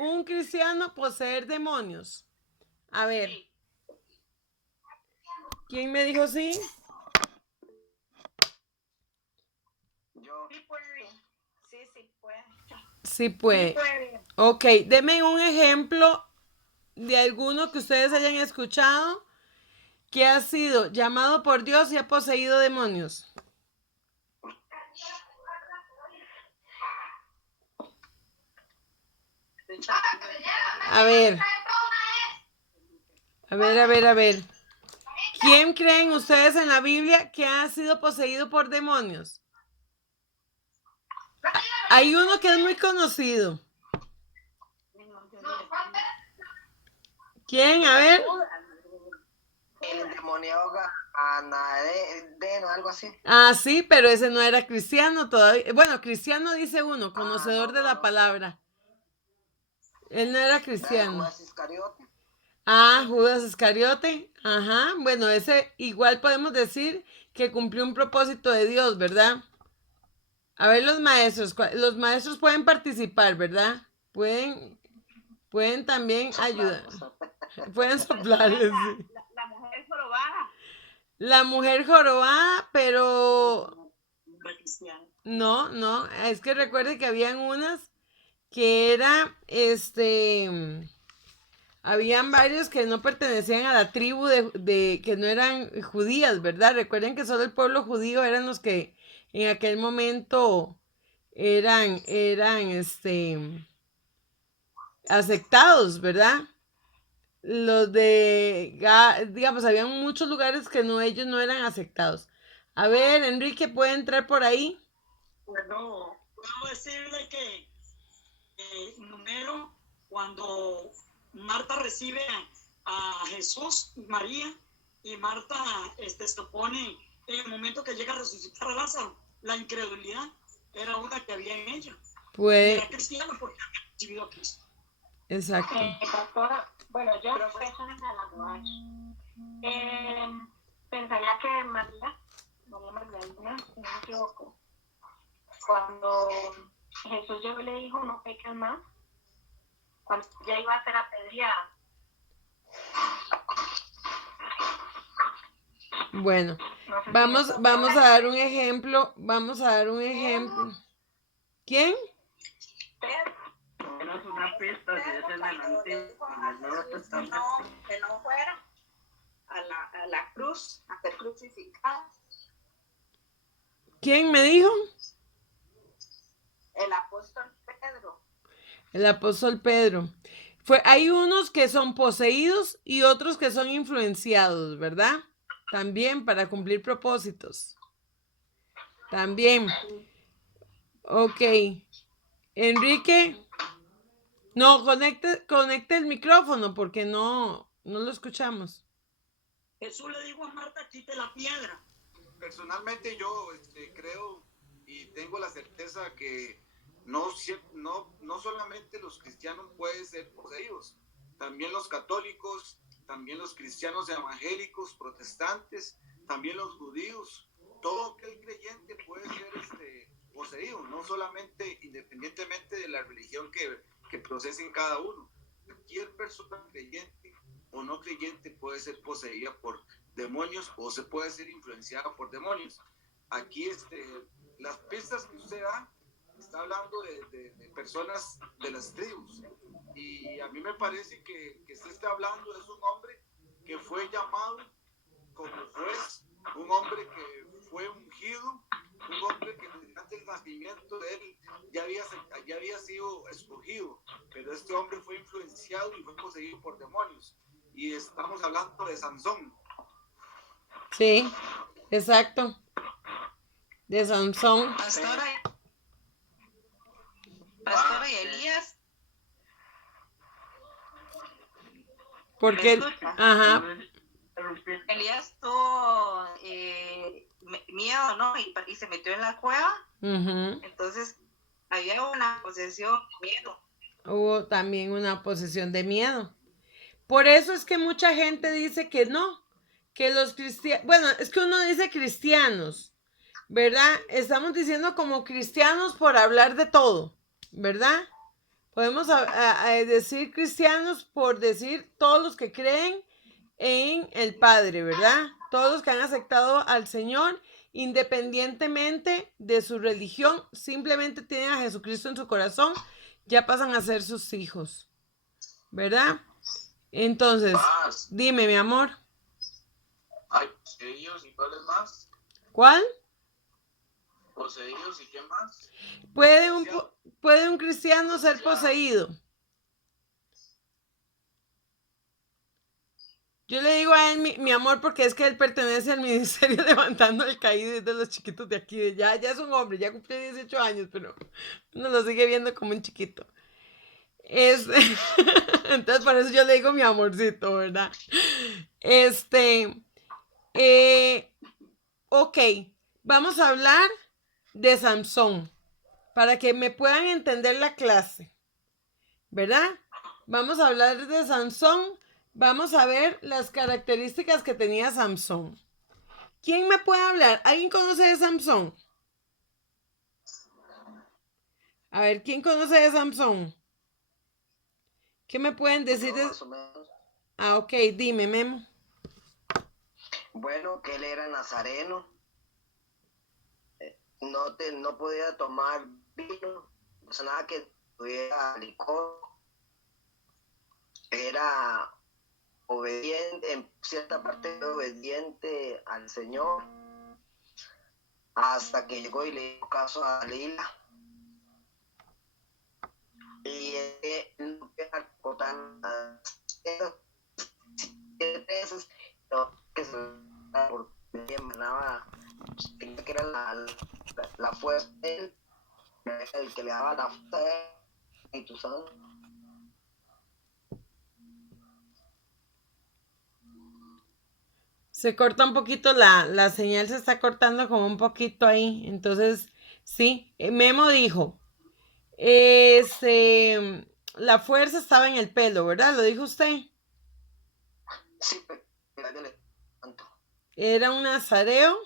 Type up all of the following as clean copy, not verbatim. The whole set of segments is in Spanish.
un cristiano poseer demonios? A ver. Sí. ¿Quién me dijo sí? Yo. Sí puede. Sí puede. Sí puede. Sí puede. Ok, denme un ejemplo de alguno que ustedes hayan escuchado que ha sido llamado por Dios y ha poseído demonios. A ver. A ver. ¿Quién creen ustedes en la Biblia que ha sido poseído por demonios? Hay uno que es muy conocido. ¿Quién? A ver. El endemoniado Ganadeno, algo así. Ah, sí, pero ese no era cristiano todavía. Bueno, cristiano dice uno, conocedor de la palabra. Él no era cristiano. Judas Iscariote. Ah, Judas Iscariote. Ajá. Bueno, ese igual podemos decir que cumplió un propósito de Dios, ¿verdad? A ver, los maestros pueden participar, ¿verdad? Pueden también ayudar. Pueden soplarles. Sí. La mujer jorobada. La mujer jorobada, pero no, es que recuerde que habían unas que era, habían varios que no pertenecían a la tribu que no eran judías, ¿verdad? Recuerden que solo el pueblo judío eran los que en aquel momento eran, aceptados, ¿verdad? Los digamos, había muchos lugares que ellos no eran aceptados. A ver, Enrique, ¿puede entrar por ahí? Bueno, puedo decirle que Numero, cuando Marta recibe a Jesús y María, y Marta se opone en el momento que llega a resucitar a Lázaro, la incredulidad era una que había en ella. Pues, era cristiano porque había recibido a Cristo. Exacto. Pastora, bueno, yo pensaría que María Magdalena, si no me equivoco, cuando Jesús llegó y le dijo, no peques más, cuando ya iba a ser apedreada. Bueno, No sé vamos a dar un ejemplo. ¿Quién? No es una pista, si es en el Antiguo, en el Nuevo Testamento. Que no fuera a la cruz, a ser crucificado. ¿Quién me dijo? El apóstol Pedro. El apóstol Pedro. Hay unos que son poseídos y otros que son influenciados, ¿verdad? También para cumplir propósitos. También. Ok. Enrique. No, conecte el micrófono porque no lo escuchamos. Jesús le dijo a Marta, quite la piedra. Personalmente yo creo y tengo la certeza que no solamente los cristianos pueden ser poseídos, también los católicos, también los cristianos evangélicos, protestantes, también los judíos, todo aquel creyente puede ser poseído, no solamente independientemente de la religión que procesen cada uno. Cualquier persona creyente o no creyente puede ser poseída por demonios o se puede ser influenciada por demonios. Aquí las pistas que usted da está hablando de personas de las tribus y a mí me parece que usted está hablando de un hombre que fue llamado como juez, un hombre que fue ungido, un hombre que antes del nacimiento de él ya había sido escogido, pero este hombre fue influenciado y fue poseído por demonios. Y estamos hablando de Sansón. Sí, exacto. De Sansón. Pastora y Elías. Porque, ajá. Elías tuvo miedo, ¿no? Y se metió en la cueva. Uh-huh. Entonces, había una posesión de miedo. Hubo también una posesión de miedo. Por eso es que mucha gente dice que no, que los cristianos, bueno, es que uno dice cristianos, ¿verdad? Estamos diciendo como cristianos por hablar de todo, ¿verdad? Podemos decir cristianos por decir todos los que creen en el Padre, ¿verdad? Todos los que han aceptado al Señor, independientemente de su religión, simplemente tienen a Jesucristo en su corazón, ya pasan a ser sus hijos, ¿verdad? Entonces, dime, mi amor. Hay poseídos y cuáles más. ¿Cuál? Poseídos y qué más. ¿Puede un cristiano ser poseído? Yo le digo a él mi amor porque es que él pertenece al ministerio levantando el caído de los chiquitos de aquí. Ya es un hombre, ya cumplió 18 años, pero uno lo sigue viendo como un chiquito. Entonces por eso yo le digo mi amorcito, ¿verdad? Ok, vamos a hablar de Samson para que me puedan entender la clase, ¿verdad? Vamos a hablar de Samson. Vamos a ver las características que tenía Samson. ¿Quién me puede hablar? ¿Alguien conoce de Samson? A ver, ¿quién conoce de Samson? ¿Qué me pueden decir de...? Más o menos. Ah, ok, dime, Memo. Bueno, que él era nazareno. No podía tomar vino, o sea, nada que tuviera licor. Era obediente, en cierta parte obediente al Señor, hasta que llegó y le hizo caso a Dalila. Y él no quería acotar veces, que se porque emanaba, que era la fuerza de él, el que le daba la fuerza y tú sabes. Se corta un poquito, la señal se está cortando como un poquito ahí. Entonces, sí, Memo dijo, la fuerza estaba en el pelo, ¿verdad? ¿Lo dijo usted? Sí, Era un nazareo.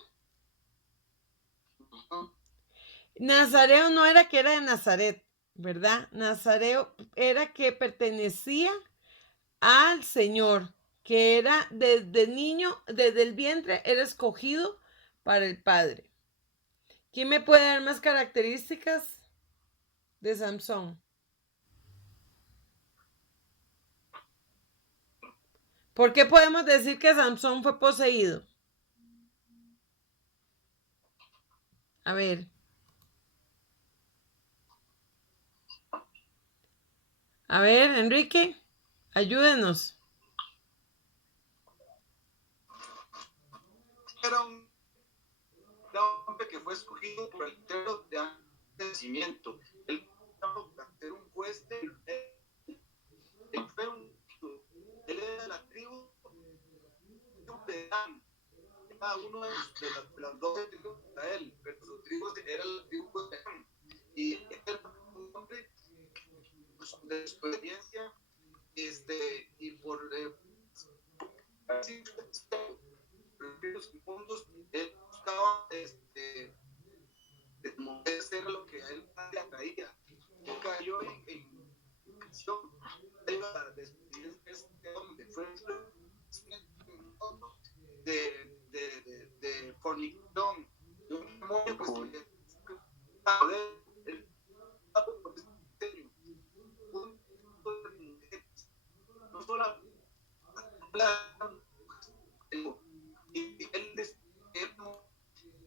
Nazareo no era que era de Nazaret, ¿verdad? Nazareo era que pertenecía al Señor, que era desde niño, desde el vientre, era escogido para el Padre. ¿Quién me puede dar más características de Samson? ¿Por qué podemos decir que Samson fue poseído? A ver. A ver, Enrique, ayúdenos. Era un hombre que fue escogido por el trono de nacimiento. Él era un juez él era de la tribu de Dan. Cada uno de las 12 tribus de Israel, pero su tribu era la tribu de Dan. Y era un hombre de experiencia y por los mundos él buscaba ser lo que a él le atraía. No cayó en canción de este hombre fue de fornicación, de un demonio no solo y él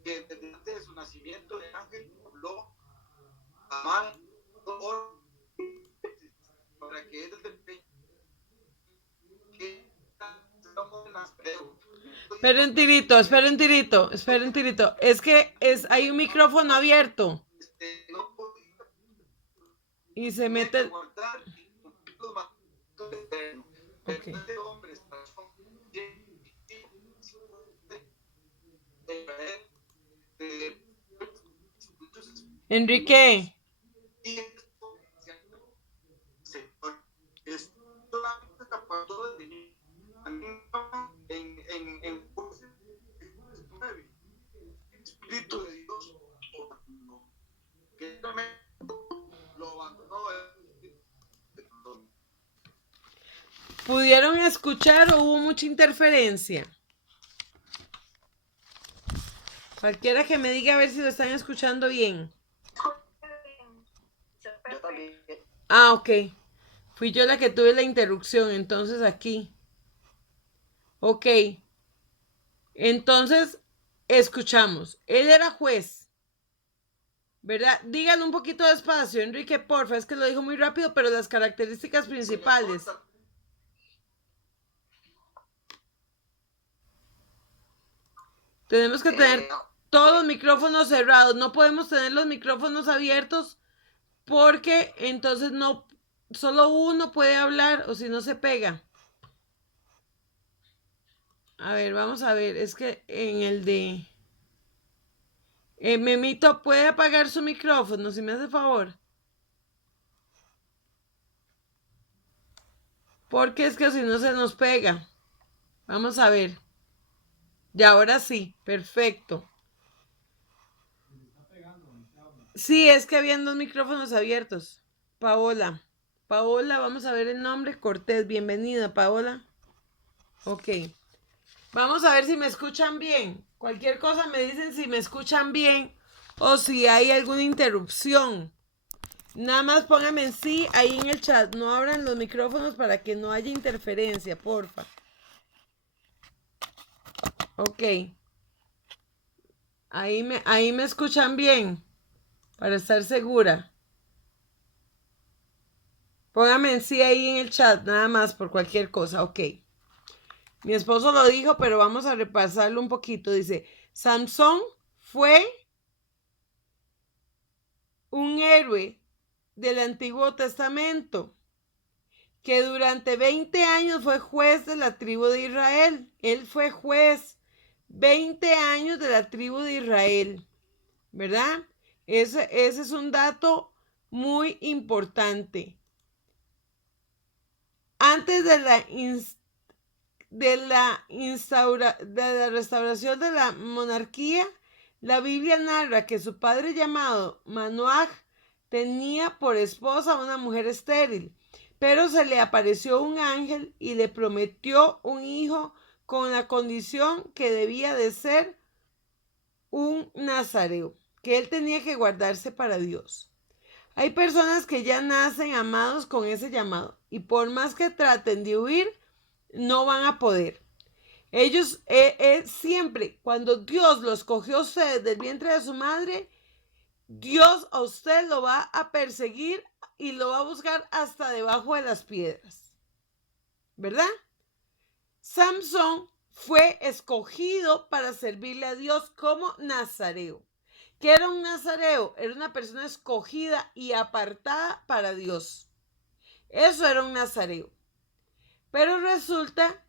que desde antes de su nacimiento el ángel habló a mal para que él Espera un tirito. Es que hay un micrófono abierto. Y se mete... Okay. Enrique. Espíritu de Dios lo abandonó, ¿Pudieron escuchar o hubo mucha interferencia? Cualquiera que me diga a ver si lo están escuchando bien. Yo también. Ah, ok. Fui yo la que tuve la interrupción, entonces aquí. Ok. Entonces, escuchamos. Él era juez, ¿verdad? Díganlo un poquito despacio, Enrique, porfa. Es que lo dijo muy rápido, pero las características principales. Tenemos que tener todos los micrófonos cerrados. No podemos tener los micrófonos abiertos porque entonces no, solo uno puede hablar o si no se pega. A ver, vamos a ver. Es que en el de... Memito, ¿puede apagar su micrófono si me hace favor? Porque es que si no se nos pega. Vamos a ver. Y ahora sí, perfecto. Sí, es que habían dos micrófonos abiertos. Paola. Paola, vamos a ver el nombre. Cortés, bienvenida, Paola. Ok. Vamos a ver si me escuchan bien. Cualquier cosa me dicen si me escuchan bien o si hay alguna interrupción. Nada más pónganme en sí ahí en el chat. No abran los micrófonos para que no haya interferencia, porfa. Ok. Ahí me escuchan bien. Para estar segura. Pónganme en sí ahí en el chat. Nada más por cualquier cosa. Ok. Mi esposo lo dijo, pero vamos a repasarlo un poquito. Dice, Samson fue un héroe del Antiguo Testamento que durante 20 años fue juez de la tribu de Israel. Él fue juez 20 años de la tribu de Israel, ¿verdad? Ese es un dato muy importante. Antes de la restauración de la monarquía, la Biblia narra que su padre llamado Manoaj tenía por esposa a una mujer estéril, pero se le apareció un ángel y le prometió un hijo con la condición que debía de ser un nazareo, que él tenía que guardarse para Dios. Hay personas que ya nacen amados con ese llamado y por más que traten de huir, no van a poder. Ellos siempre, cuando Dios los cogió a usted del vientre de su madre, Dios a usted lo va a perseguir y lo va a buscar hasta debajo de las piedras. ¿Verdad? Samson fue escogido para servirle a Dios como nazareo. ¿Qué era un nazareo? Era una persona escogida y apartada para Dios. Eso era un nazareo. Pero resulta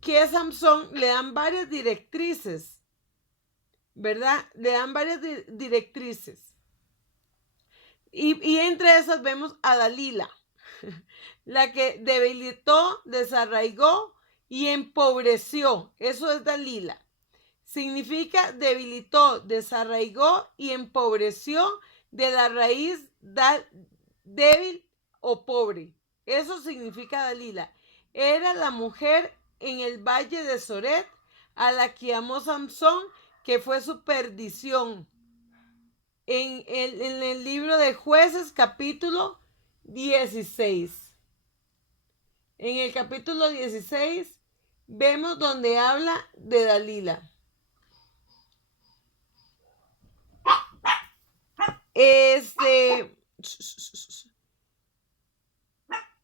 que a Samson le dan varias directrices, ¿verdad? Le dan varias directrices. Y entre esas vemos a Dalila, la que debilitó, desarraigó y empobreció. Eso es Dalila. Significa debilitó, desarraigó y empobreció de la raíz débil o pobre. Eso significa Dalila. Era la mujer en el valle de Soret a la que amó Samson, que fue su perdición. En el libro de Jueces, capítulo 16. En el capítulo 16 vemos donde habla de Dalila.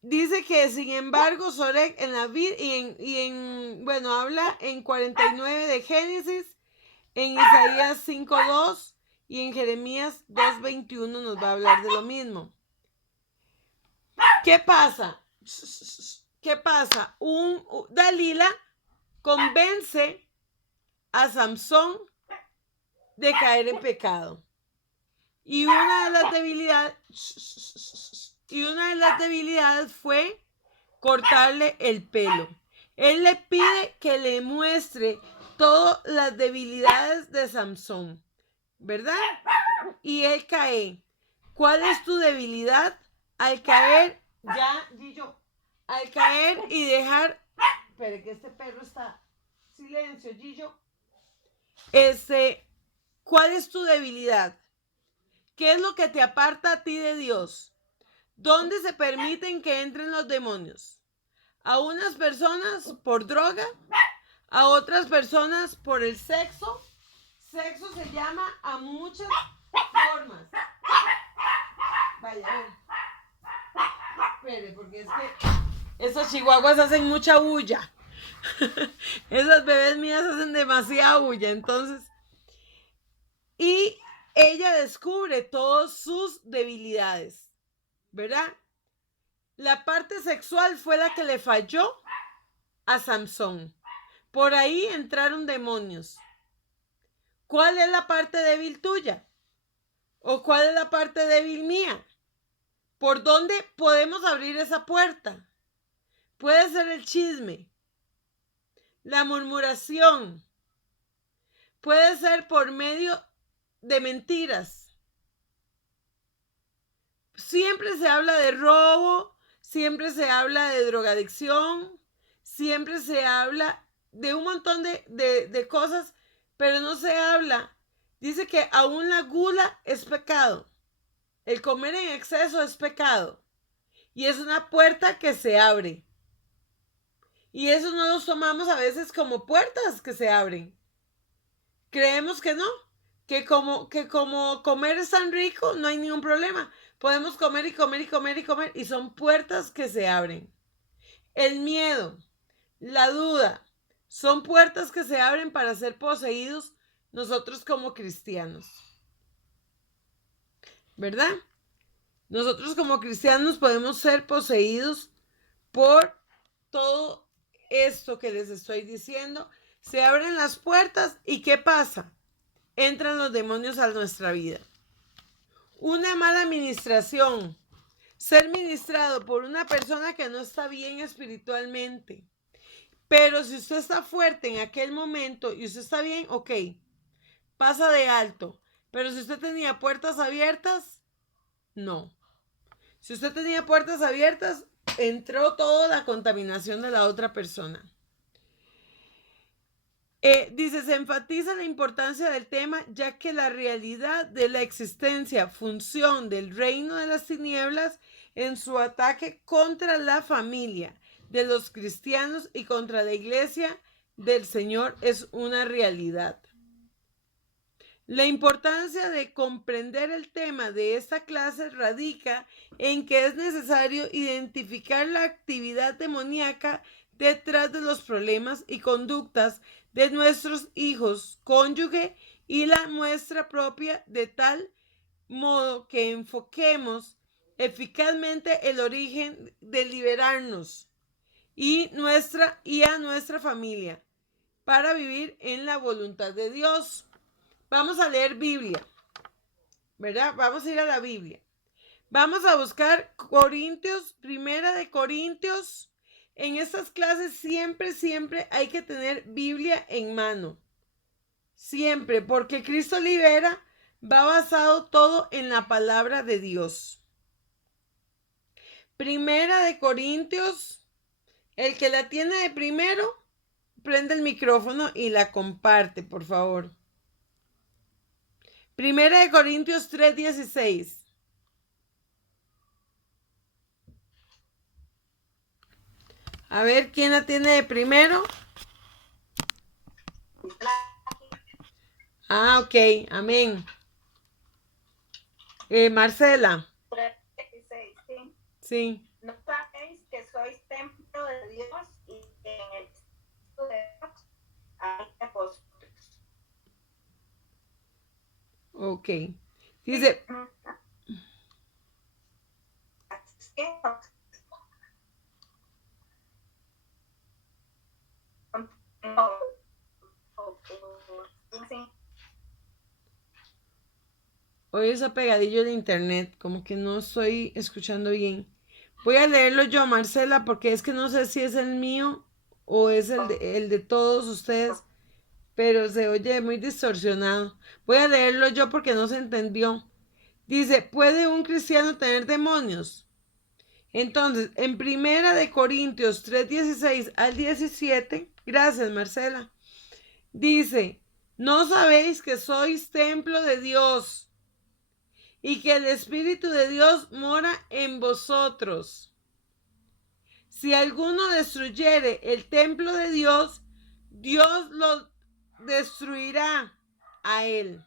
Dice que sin embargo Sorek en la vid habla en 49 de Génesis, en Isaías 5:2 y en Jeremías 2:21 nos va a hablar de lo mismo. ¿Qué pasa? ¿Qué pasa? Dalila convence a Samson de caer en pecado. Y una de las debilidades fue cortarle el pelo. Él le pide que le muestre todas las debilidades de Samson, ¿verdad? Y él cae. ¿Cuál es tu debilidad? Al caer, al caer y dejar... Espere, que este perro está... Silencio, Gillo. ¿Cuál es tu debilidad? ¿Qué es lo que te aparta a ti de Dios? ¿Dónde se permiten que entren los demonios? A unas personas por droga, a otras personas por el sexo. Sexo se llama a muchas formas. Vaya, a ver. Espere, porque es que esos chihuahuas hacen mucha bulla. Esas bebés mías hacen demasiada bulla, entonces. Y ella descubre todas sus debilidades, ¿verdad? La parte sexual fue la que le falló a Samson. Por ahí entraron demonios. ¿Cuál es la parte débil tuya? ¿O cuál es la parte débil mía? ¿Por dónde podemos abrir esa puerta? Puede ser el chisme, la murmuración, puede ser por medio de mentiras. Siempre se habla de robo, siempre se habla de drogadicción, siempre se habla de un montón de cosas, pero no se habla. Dice que aún la gula es pecado. El comer en exceso es pecado. Y es una puerta que se abre. Y eso no lo tomamos a veces como puertas que se abren. Creemos que no. Que como comer es tan rico, no hay ningún problema. Podemos comer y comer y comer y comer. Y son puertas que se abren. El miedo, la duda, son puertas que se abren para ser poseídos nosotros como cristianos. ¿Verdad? Nosotros como cristianos podemos ser poseídos por todo esto que les estoy diciendo. Se abren las puertas y ¿qué pasa? Entran los demonios a nuestra vida. Una mala administración. Ser ministrado por una persona que no está bien espiritualmente. Pero si usted está fuerte en aquel momento y usted está bien, ok, pasa de alto. Pero si usted tenía puertas abiertas, no. Si usted tenía puertas abiertas, entró toda la contaminación de la otra persona. Dice, se enfatiza la importancia del tema, ya que la realidad de la existencia, función del reino de las tinieblas en su ataque contra la familia de los cristianos y contra la iglesia del Señor es una realidad. La importancia de comprender el tema de esta clase radica en que es necesario identificar la actividad demoníaca detrás de los problemas y conductas de nuestros hijos, cónyuge y la nuestra propia, de tal modo que enfoquemos eficazmente el origen de liberarnos y a nuestra familia para vivir en la voluntad de Dios. Vamos a leer Biblia, ¿verdad? Vamos a ir a la Biblia. Vamos a buscar Corintios, Primera de Corintios. En estas clases siempre hay que tener Biblia en mano. Siempre, porque Cristo libera, va basado todo en la palabra de Dios. Primera de Corintios, el que la tiene de primero, prende el micrófono y la comparte, por favor. Primera de Corintios 3:16. A ver, ¿quién la tiene de primero? Ah, ok, amén. Marcela. 3:16, sí. Sí. ¿No sabéis que sois templo de Dios y que en el Espíritu de Dios hay en vosotros? Ok. Dice, Así que, sí. hoy es apegadillo de internet, como que no estoy escuchando bien. Voy a leerlo yo, Marcela, porque es que no sé si es el mío o es el de todos ustedes, pero se oye muy distorsionado. Voy a leerlo yo porque no se entendió. Dice, ¿puede un cristiano tener demonios? Entonces, en Primera de Corintios 3:16 al 17, gracias Marcela, dice, ¿no sabéis que sois templo de Dios y que el Espíritu de Dios mora en vosotros? Si alguno destruyere el templo de Dios, Dios lo destruirá a él.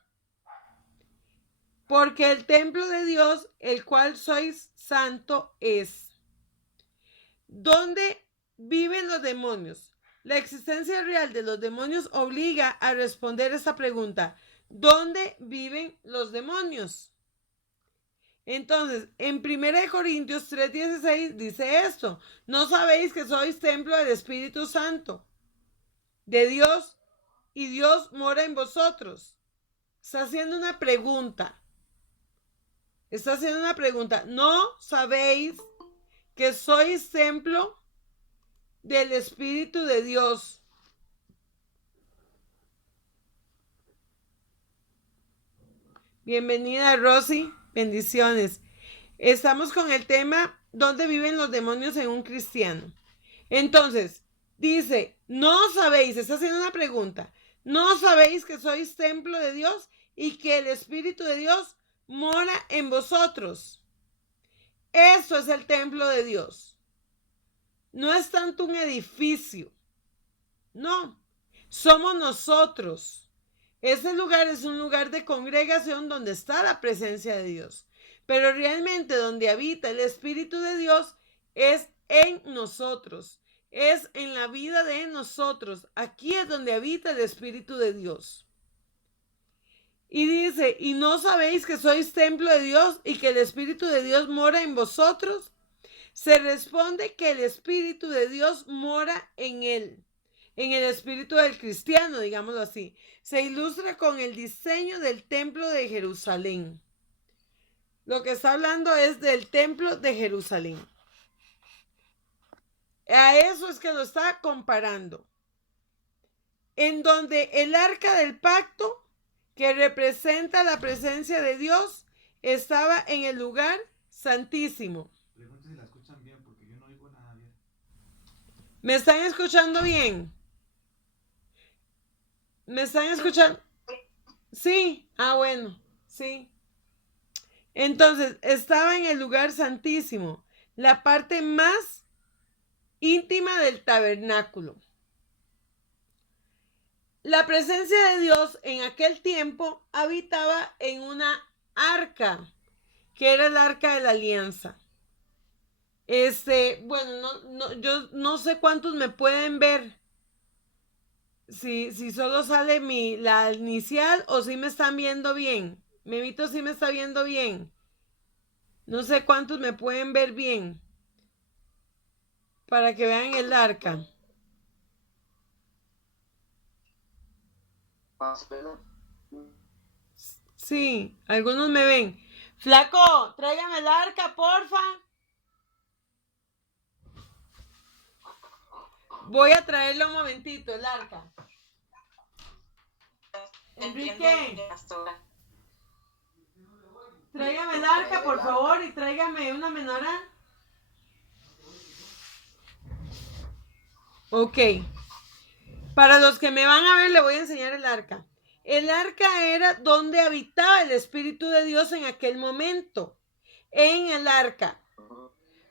Porque el templo de Dios, el cual sois santo, es. ¿Dónde viven los demonios? La existencia real de los demonios obliga a responder esta pregunta. ¿Dónde viven los demonios? Entonces, en 1 Corintios 3:16 dice esto. ¿No sabéis que sois templo del Espíritu Santo de Dios y Dios mora en vosotros? Está haciendo una pregunta. ¿No sabéis que sois templo del Espíritu de Dios? Bienvenida, Rosy. Bendiciones. Estamos con el tema ¿dónde viven los demonios en un cristiano? Entonces, dice, ¿no sabéis? Está haciendo una pregunta. ¿No sabéis que sois templo de Dios y que el Espíritu de Dios mora en vosotros? Eso es el templo de Dios. No es tanto un edificio. No, somos nosotros. Ese lugar es un lugar de congregación donde está la presencia de Dios. Pero realmente donde habita el Espíritu de Dios es en nosotros. Es en la vida de nosotros. Aquí es donde habita el Espíritu de Dios. Y dice, ¿y no sabéis que sois templo de Dios y que el Espíritu de Dios mora en vosotros? Se responde que el Espíritu de Dios mora en él. En el espíritu del cristiano, digámoslo así. Se ilustra con el diseño del templo de Jerusalén. Lo que está hablando es del templo de Jerusalén. A eso es que lo está comparando. En donde el arca del pacto, que representa la presencia de Dios, estaba en el lugar santísimo. Pregunto si la escuchan bien, porque yo no oigo nada bien. ¿Me están escuchando bien? ¿Me están escuchando? Sí. Ah, bueno. Sí. Entonces, estaba en el lugar santísimo, la parte más íntima del tabernáculo. La presencia de Dios en aquel tiempo habitaba en una arca, que era el arca de la alianza. Bueno, yo no sé cuántos me pueden ver. Si solo sale la inicial o si me están viendo bien. Memito sí me está viendo bien. No sé cuántos me pueden ver bien. Para que vean el arca. Sí, algunos me ven. Flaco, tráigame el arca, porfa. Voy a traerle un momentito el arca. Enrique, tráigame el arca, por favor, y tráigame una menorá. Ok. Para los que me van a ver, le voy a enseñar el arca. El arca era donde habitaba el Espíritu de Dios en aquel momento. En el arca.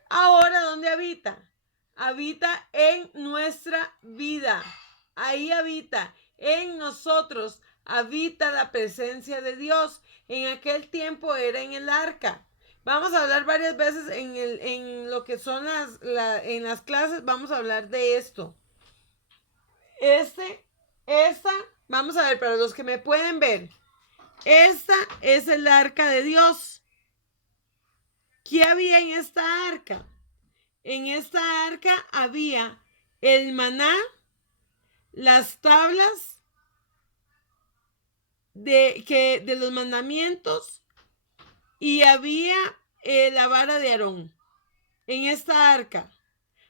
Ahora, ¿dónde habita? Habita en nuestra vida. Ahí habita. En nosotros habita la presencia de Dios. En aquel tiempo era en el arca. Vamos a hablar varias veces en lo que son en las clases. Vamos a hablar de esto. Vamos a ver, para los que me pueden ver. Esta es el arca de Dios. ¿Qué había en esta arca? En esta arca había el maná, las tablas de los mandamientos y había la vara de Aarón. En esta arca.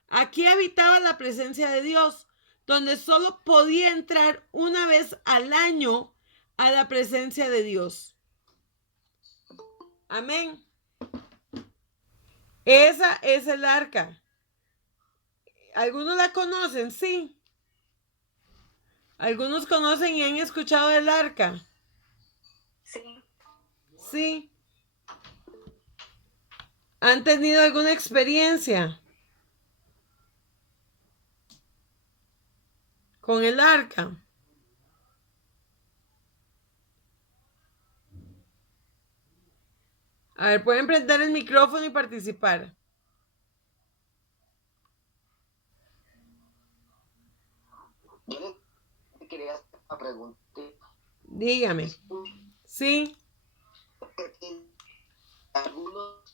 Aquí habitaba la presencia de Dios, donde solo podía entrar una vez al año a la presencia de Dios. Amén. Esa es el arca. ¿Algunos la conocen? Sí. ¿Algunos conocen y han escuchado del arca? Sí. Sí. ¿Han tenido alguna experiencia con el arca? A ver, pueden prender el micrófono y participar. Yo le quería hacer una pregunta. Dígame. Sí. Algunos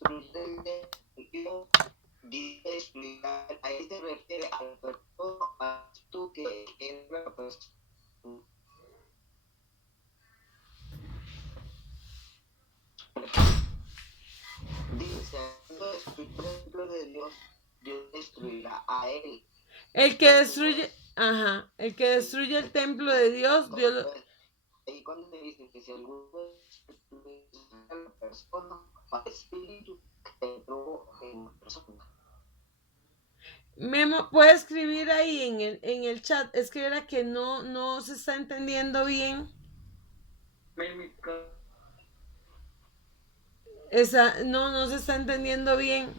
dice explicar, ahí se refiere al perdón a tú que es una persona. Dice, no destruir el templo de Dios, Dios destruirá a él. El que destruye, ajá, el que destruye el templo de Dios, Dios lo... Y cuando te dicen que si alguno destruye a la persona, al espíritu que entró en la persona. Memo, puede escribir ahí en el chat, es que era que no se está entendiendo bien. No se está entendiendo bien.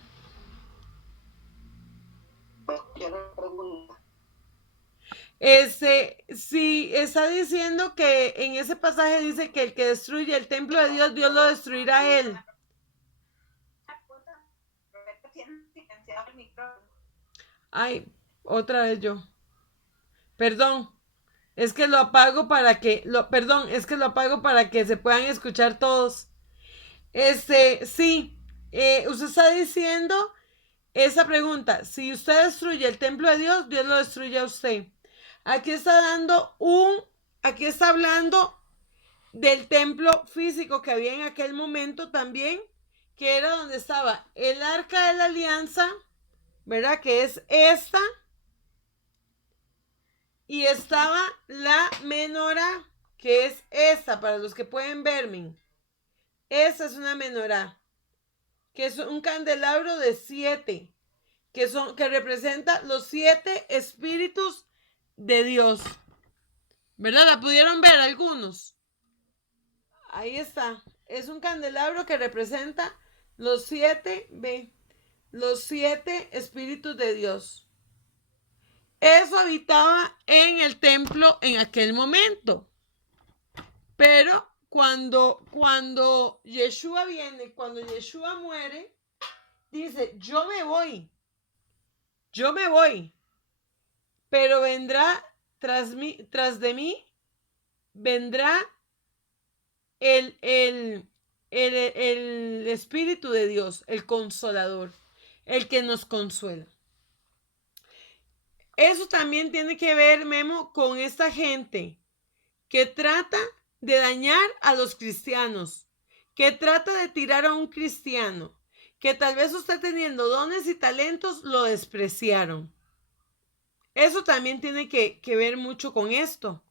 Sí, está diciendo que en ese pasaje dice que el que destruye el templo de Dios, Dios lo destruirá a él. Ay, otra vez yo. Perdón. Es que lo apago para que, lo apago para que se puedan escuchar todos. Sí, usted está diciendo esa pregunta. Si usted destruye el templo de Dios, Dios lo destruye a usted. Aquí está hablando del templo físico que había en aquel momento también, que era donde estaba el arca de la alianza, ¿verdad? Que es esta. Y estaba la menorá, que es esta, para los que pueden verme. Esa es una menorá, que es un candelabro de 7, que representa los 7 espíritus de Dios. ¿Verdad? ¿La pudieron ver algunos? Ahí está. Es un candelabro que representa los 7 espíritus de Dios. Eso habitaba en el templo en aquel momento. Pero cuando Yeshua viene, cuando Yeshua muere, dice, yo me voy, pero vendrá tras de mí, vendrá el Espíritu de Dios, el Consolador, el que nos consuela. Eso también tiene que ver, Memo, con esta gente que trata de dañar a los cristianos, que trata de tirar a un cristiano, que tal vez usted teniendo dones y talentos lo despreciaron. Eso también tiene que ver mucho con esto,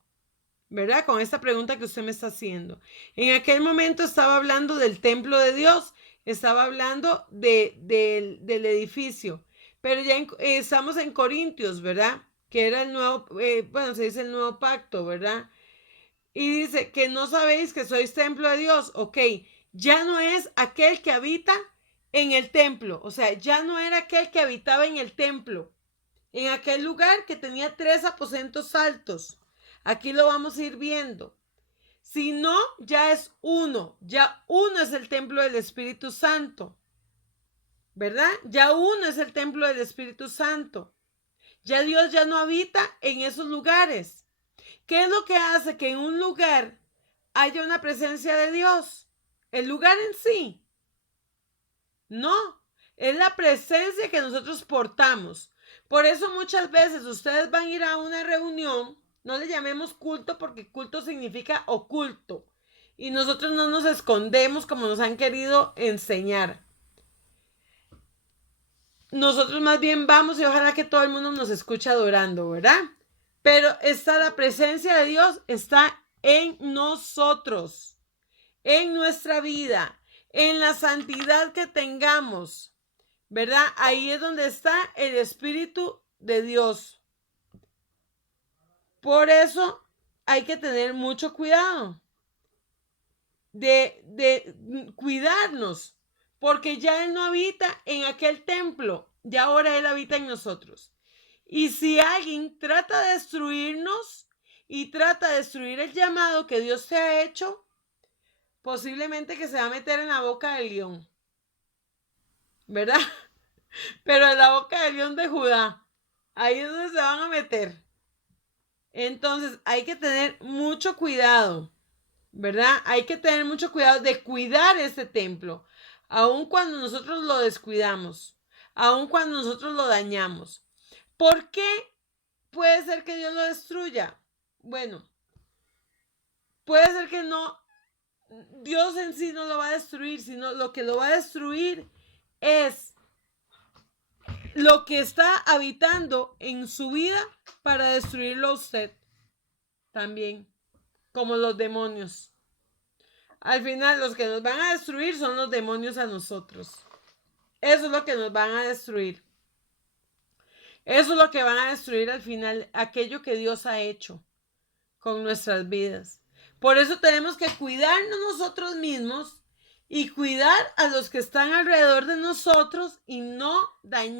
¿verdad? Con esta pregunta que usted me está haciendo. En aquel momento estaba hablando del templo de Dios, estaba hablando del edificio, pero ya estamos en Corintios, ¿verdad? Que era el nuevo, se dice el nuevo pacto, ¿verdad? Y dice que no sabéis que sois templo de Dios. Ok, ya no es aquel que habita en el templo. O sea, ya no era aquel que habitaba en el templo. En aquel lugar que tenía 3 aposentos altos. Aquí lo vamos a ir viendo. Si no, ya es uno. Ya uno es el templo del Espíritu Santo. ¿Verdad? Ya uno es el templo del Espíritu Santo. Ya Dios ya no habita en esos lugares. ¿Qué es lo que hace que en un lugar haya una presencia de Dios? ¿El lugar en sí? No, es la presencia que nosotros portamos. Por eso muchas veces ustedes van a ir a una reunión, no le llamemos culto porque culto significa oculto. Y nosotros no nos escondemos como nos han querido enseñar. Nosotros más bien vamos y ojalá que todo el mundo nos escuche adorando, ¿verdad? Pero la presencia de Dios está en nosotros, en nuestra vida, en la santidad que tengamos. ¿verdad? Ahí es donde está el Espíritu de Dios. Por eso hay que tener mucho cuidado de cuidarnos, porque ya Él no habita en aquel templo, ya ahora Él habita en nosotros. Y si alguien trata de destruirnos y trata de destruir el llamado que Dios te ha hecho, posiblemente que se va a meter en la boca del león, ¿verdad? Pero en la boca del león de Judá, ahí es donde se van a meter. Entonces hay que tener mucho cuidado, ¿verdad? Hay que tener mucho cuidado de cuidar este templo, aun cuando nosotros lo descuidamos, aun cuando nosotros lo dañamos. ¿Por qué puede ser que Dios lo destruya? Bueno, puede ser que no, Dios en sí no lo va a destruir, sino lo que lo va a destruir es lo que está habitando en su vida para destruirlo a usted también, como los demonios. Al final, los que nos van a destruir son los demonios a nosotros. Eso es lo que nos van a destruir. Eso es lo que van a destruir al final, aquello que Dios ha hecho con nuestras vidas. Por eso tenemos que cuidarnos nosotros mismos y cuidar a los que están alrededor de nosotros y no dañar